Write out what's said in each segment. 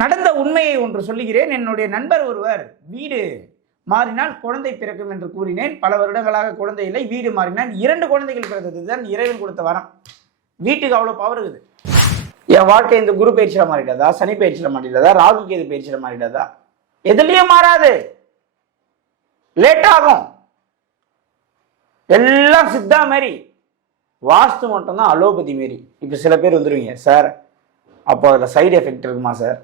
நடந்த உண்மையை ஒன்று சொல்லுகிறேன். என்னுடைய நண்பர் ஒருவர் வீடு மாறினால் குழந்தை பிறக்கும் என்று கூறினேன். பல வருடங்களாக குழந்தை இல்லை. வீடு மாறினால் 2 குழந்தைகள் பிறந்தது. தான் இறைவன் கொடுத்த வரம். வீட்டுக்கு அவ்வளோ பவர் இருக்குது. என் வாழ்க்கை இந்த குரு பயிற்சியில் மாறிடாதா, சனி பயிற்சியில் மாறிடாதா, ராகு கேது பயிற்சியில் மாறிடாதா? எதுலையும் மாறாது, லேட் ஆகும். எல்லாம் சித்தா மாரி, வாஸ்து மட்டும்தான் அலோபதி மாரி. இப்போ சில பேர் வந்துடுவீங்க, சார் அப்போ அதில் சைடு எஃபெக்ட் இருக்குமா சார்?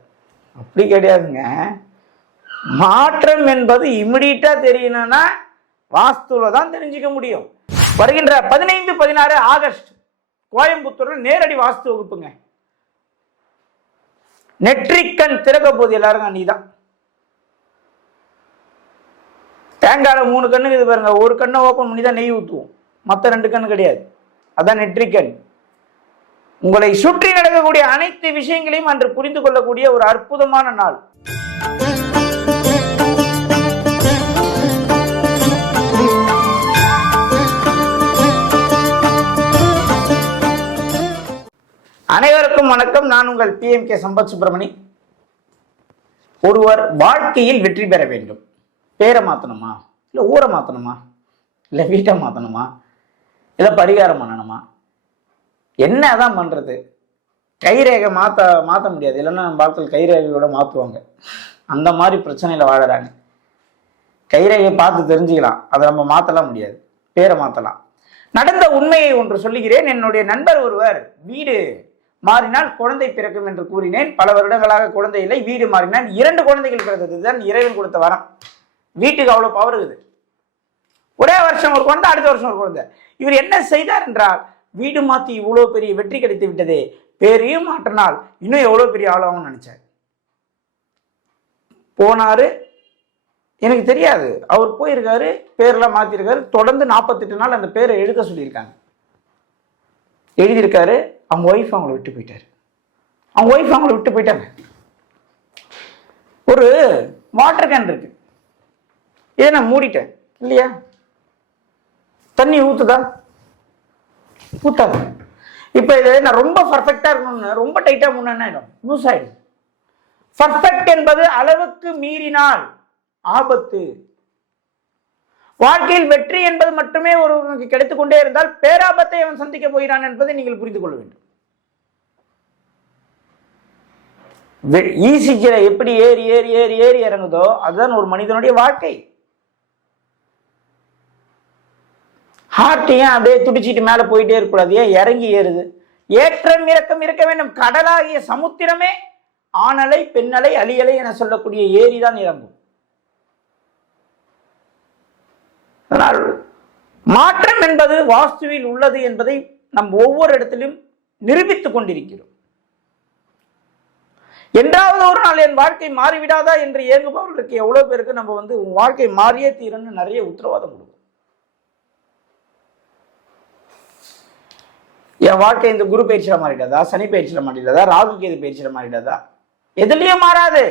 அப்படி கிடையாதுங்க. மாற்றம் என்பது இமிடியட்டா தெரியணும்னா வாஸ்துல தான் தெரிஞ்சுக்க முடியும். வருகின்ற 15, 16 ஆகஸ்ட் கோயம்புத்தூர்ல நேரடி வாஸ்து வகுப்புங்க. நெற்றிக்கண் திறக்க போது எல்லாரும் நீதான். தேங்காயில 3 கண்ணுக்கு இது பாருங்க, ஒரு கண்ணை ஓப்பன் பண்ணி தான் நெய் ஊற்றுவோம், மற்ற 2 கண்ணு கிடையாது. அதான் நெற்றிக்கண். உங்களை சுற்றி நடக்கக்கூடிய அனைத்து விஷயங்களையும் அன்று புரிந்து கொள்ளக்கூடிய ஒரு அற்புதமான நாள். அனைவருக்கும் வணக்கம். நான் உங்கள் PMK சம்பத் சுப்பிரமணி. ஒருவர் வாழ்க்கையில் வெற்றி பெற வேண்டும். பேரை மாற்றணுமா, இல்லை ஊரை மாற்றணுமா, இல்லை வீட்டை மாற்றணுமா, இல்லை பரிகாரம் பண்ணணுமா, என்னதான் பண்றது? கைரேகை மாற்ற முடியாது. இல்லைன்னா நம்ம வாழ்க்கையில் கைரேகையோட மாற்றுவாங்க. அந்த மாதிரி பிரச்சனையில வாழறாங்க. கைரேகையை பார்த்து தெரிஞ்சுக்கலாம், அதை நம்ம மாற்றலாம் முடியாது. பேரை மாற்றலாம். நடந்த உண்மையை ஒன்று சொல்லுகிறேன். என்னுடைய நண்பர் ஒருவர் வீடு மாறினால் குழந்தை பிறக்கும் என்று கூறினேன். பல வருடங்களாக குழந்தை இல்லை. வீடு மாறினால் 2 குழந்தைகள் பிறந்தது. தான் இறைவன் கொடுத்த வரம். வீட்டுக்கு அவ்வளோ பவர் இருக்குது. ஒரே வருஷம் ஒரு குழந்தை, அடுத்த வருஷம் ஒரு குழந்தை. இவர் என்ன செய்தார் என்றால், வீடு மாற்றி இவ்வளோ பெரிய வெற்றி கிடைத்து விட்டதே, பேரையும் மாற்றினால் இன்னும் எவ்வளோ பெரிய ஆளாகும்னு நினைச்சார். போனாரு, எனக்கு தெரியாது, அவர் போயிருக்காரு, பேரெல்லாம் மாற்றிருக்காரு. தொடர்ந்து 48 நாள் அந்த பேரை எழுத சொல்லியிருக்காங்க. எழுதியிருக்காரு. அவங்க ஒய்ஃப் அவங்கள விட்டு போயிட்டாங்க. ஒரு வாட்டர் கேன் இருக்கு, இதை நான் மூடிட்டேன் இல்லையா? தண்ணி ஊத்துதா? ஊத்தாது. இப்ப இதை நான் ரொம்ப பர்ஃபெக்டா இருக்கணும்னு ரொம்ப டைட்டா முன்னா லூஸ் ஆயிடும். பர்ஃபெக்ட் என்பது அளவுக்கு மீறினால் ஆபத்து. வாழ்க்கையில் வெற்றி என்பது மட்டுமே ஒருவனுக்கு கிடைத்துக் கொண்டே இருந்தால் பேராபத்தை அவன் சந்திக்க போகிறான் என்பதை நீங்கள் புரிந்து கொள்ள வேண்டும். ஈசிஜில எப்படி ஏறி ஏறி ஏறி ஏறி இறங்குதோ அதுதான் ஒரு மனிதனுடைய வாழ்க்கை. ஹார்ட்டையும் அப்படியே துடிச்சிட்டு மேல போயிட்டே இருக்கக்கூடாது. ஏன் இறங்கி ஏறுது? ஏற்றம் இறக்கம் இருக்க வேண்டும். கடலாகிய சமுத்திரமே ஆணலை பெண்ணலை அலியலை என சொல்லக்கூடிய ஏரிதான் இறங்கும். அதனால் மாற்றம் என்பது வாஸ்துவில் உள்ளது என்பதை நம் ஒவ்வொரு இடத்திலும் நிரூபித்துக் கொண்டிருக்கிறோம். என்றாவது ஒரு நாள் என் வாழ்க்கை மாறிவிடாதா என்று ஏங்குபவர்களுக்கு எவ்வளவு பேருக்கு நம்ம உன் வாழ்க்கை மாறியே தீரன்னு நிறைய உத்தரவாதம் கொடுக்கும். என் வாழ்க்கை இந்த குரு பயிற்சியில மாறிடாதா, சனி பயிற்சியில மாறிடாதா, ராகு கேது பயிற்சியில மாறிடாதா? எதுலயும் மாறாது,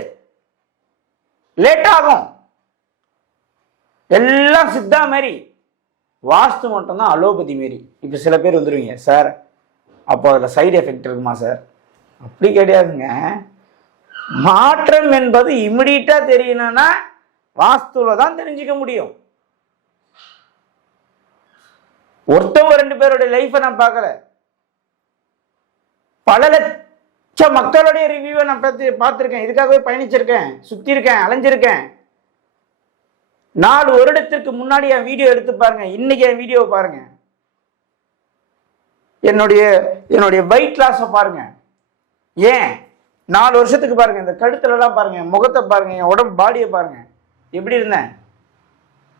லேட் ஆகும். எல்லாம் சித்தா மாரி, வாஸ்து மட்டும்தான் அலோபதி மாரி. இப்போ சில பேர் வந்துடுவீங்க, சார் அப்போ அதில் சைடு எஃபெக்ட் இருக்குமா சார்? அப்படி கிடையாதுங்க. மாற்றம் என்பது இமிடியட்டா தெரியணும்னா வாஸ்துல தான் தெரிஞ்சுக்க முடியும். ஒருத்தவங்க 2 பேருடைய லைஃபை நான் பார்க்கல, பல லட்ச மக்களுடைய ரிவ்யூவை நான் பார்த்துருக்கேன். இதுக்காகவே பயணிச்சிருக்கேன், சுத்தி இருக்கேன், அலைஞ்சிருக்கேன். 4 வருடத்திற்கு முன்னாடி என் வீடியோ எடுத்து பாருங்க, இன்னைக்கு என் வீடியோவை பாருங்க. என்னுடைய வெயிட் லாஸை பாருங்க. ஏன் 4 வருஷத்துக்கு பாருங்க. இந்த கழுத்துல எல்லாம் பாருங்க, முகத்தை பாருங்க, என் உடம்பு பாடியை பாருங்க. எப்படி இருந்தேன்?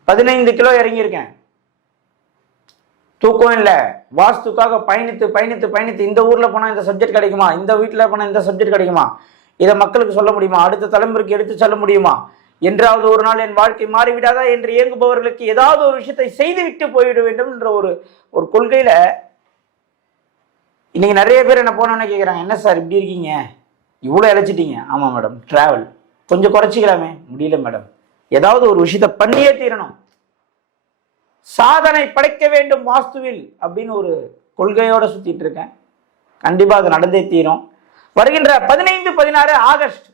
15 கிலோ இறங்கியிருக்கேன். தூக்கம் இல்லை. வாஸ்துக்காக பயணித்து இந்த ஊர்ல போனா இந்த சப்ஜெக்ட் கிடைக்குமா, இந்த வீட்டில் போனா இந்த சப்ஜெக்ட் கிடைக்குமா, இதை மக்களுக்கு சொல்ல முடியுமா, அடுத்த தலைமுறைக்கு எடுத்து சொல்ல முடியுமா, என்றாவது ஒரு நாள் என் வாழ்க்கை மாறிவிடாதா என்று இயங்குபவர்களுக்கு ஏதாவது ஒரு விஷயத்தை செய்துவிட்டு போய்விட வேண்டும் என்ற ஒரு கொள்கையில இன்னைக்கு நிறைய பேர் என்ன போனோன்னு கேட்குறாங்க, என்ன சார் இப்படி இருக்கீங்க, இவ்வளோ இழைச்சிட்டீங்க? ஆமாம் மேடம், டிராவல் கொஞ்சம் குறைச்சிக்கலாமே. முடியல மேடம், ஏதாவது ஒரு விஷயத்தை பண்ணியே தீரணும், சாதனை படைக்க வேண்டும் வாஸ்துவில் அப்படின்னு ஒரு கொள்கையோட சுத்திட்டு இருக்கேன். கண்டிப்பா அது நடந்தே தீரும். வருகின்ற 15, 16 ஆகஸ்ட்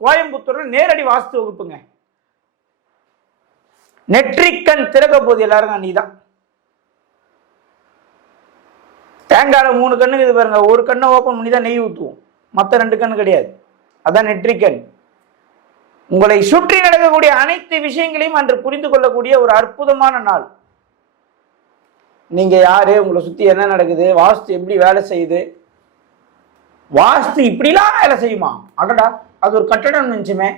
கோயம்புத்தூர்ல நேரடி வாஸ்து வகுப்புங்க. நெற்றிக்கண் திறக்க போது எல்லாருக்கும் நீதான். தேங்காயில 3 கண்ணு இது பாருங்க, ஒரு கண்ணை ஓப்பன் பண்ணி தான் நெய் ஊற்றுவோம், மற்ற 2 கண்ணு கிடையாது. அதான் நெற்றிக்கண். உங்களை சுற்றி நடக்கக்கூடிய அனைத்து விஷயங்களையும் அன்று புரிந்து கொள்ளக்கூடிய ஒரு அற்புதமான நாள். நீங்க யாரு, உங்களை சுத்தி என்ன நடக்குது, வாஸ்து எப்படி வேலை செய்யுது, வாஸ்து இப்படிலாம் வேலை செய்யுமா, அடடா அது ஒரு கட்டடம் நினைச்சுமே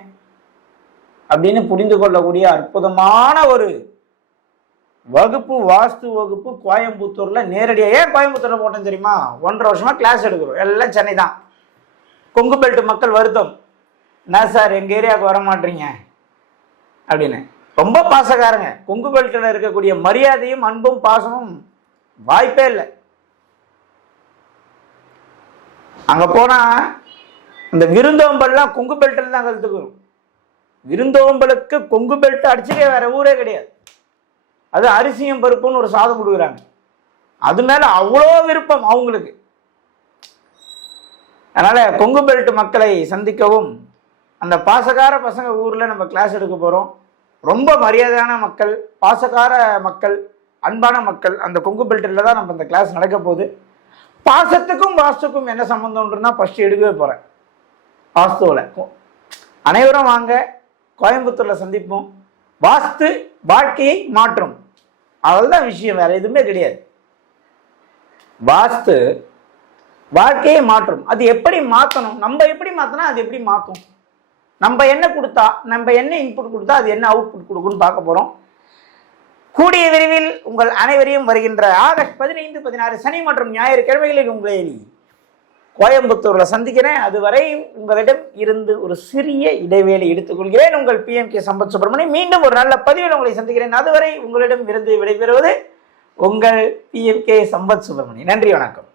அப்படின்னு புரிந்து கொள்ளக்கூடிய அற்புதமான ஒரு வகுப்பு, வாஸ்து வகுப்பு கோயம்புத்தூர்ல நேரடியாக. ஏன் கோயம்புத்தூர்ல போட்டேன் தெரியுமா? 1.5 வருஷமா கிளாஸ் எடுக்கிறோம், எல்லாம் சென்னை தான். கொங்கு பெல்ட் மக்கள் வருத்தம், என்ன சார் எங்க ஏரியாவுக்கு வர மாட்டீங்க அப்படின்னு. ரொம்ப பாசக்காரங்க. கொங்கு பெல்ட்டில் இருக்கக்கூடிய மரியாதையும் அன்பும் பாசமும் வாய்ப்பே இல்லை. அங்க போனா இந்த விருந்தோம்பல்லாம் கொங்கு பெல்ட்டில் தான் கற்றுக்கணும். விருந்தோம்பலுக்கு கொங்கு பெல்ட் அடிச்சுக்க வேற ஊரே கிடையாது. அது அரிசியும் பருப்புன்னு ஒரு சாதம் கொடுக்குறாங்க, அது மேல அவ்வளோ விருப்பம் அவங்களுக்கு. அதனால கொங்கு பெல்ட் மக்களை சந்திக்கவும், அந்த பாசக்கார பசங்க ஊர்ல நம்ம கிளாஸ் எடுக்க போறோம். ரொம்ப மரியாதையான மக்கள், பாசக்கார மக்கள், அன்பான மக்கள், அந்த கொங்கு பெல்ட்டில் தான் நம்ம இந்த கிளாஸ் நடக்க போகுது. பாசத்துக்கும் வாஸ்துக்கும் என்ன சம்பந்தம்ன்றா ஃபர்ஸ்ட் எடுக்கவே போறேன். வாஸ்துவில் அனைவரும் வாங்க, கோயம்புத்தூர்ல சந்திப்போம். வாஸ்து வாழ்க்கையை மாற்றும், அவ்வளவுதான் விஷயம், வேற எதுவுமே கிடையாது. வாஸ்து வாழ்க்கையை மாற்றும். அது எப்படி மாற்றணும், நம்ம எப்படி மாற்றினா அது எப்படி மாற்றும், நம்ம என்ன கொடுத்தா, நம்ம என்ன இன்புட் கொடுத்தா அது என்ன அவுட்புட் கொடுக்குன்னு பார்க்க போறோம். கூடிய விரைவில் உங்கள் அனைவரையும் வருகின்ற ஆகஸ்ட் 15, 16 சனி மற்றும் ஞாயிறு கிழமைகளில் உங்களை கோயம்புத்தூர்ல சந்திக்கிறேன். அதுவரை உங்களிடம் இருந்து ஒரு சிறிய இடைவேளை எடுத்துக்கொள்கிறேன். உங்கள் PMK சம்பத் சுப்பிரமணியம். மீண்டும் ஒரு நல்ல பதிவில் உங்களை சந்திக்கிறேன். அதுவரை உங்களிடம் இருந்து விடைபெறுவது உங்கள் PMK சம்பத் சுப்பிரமணியம். நன்றி, வணக்கம்.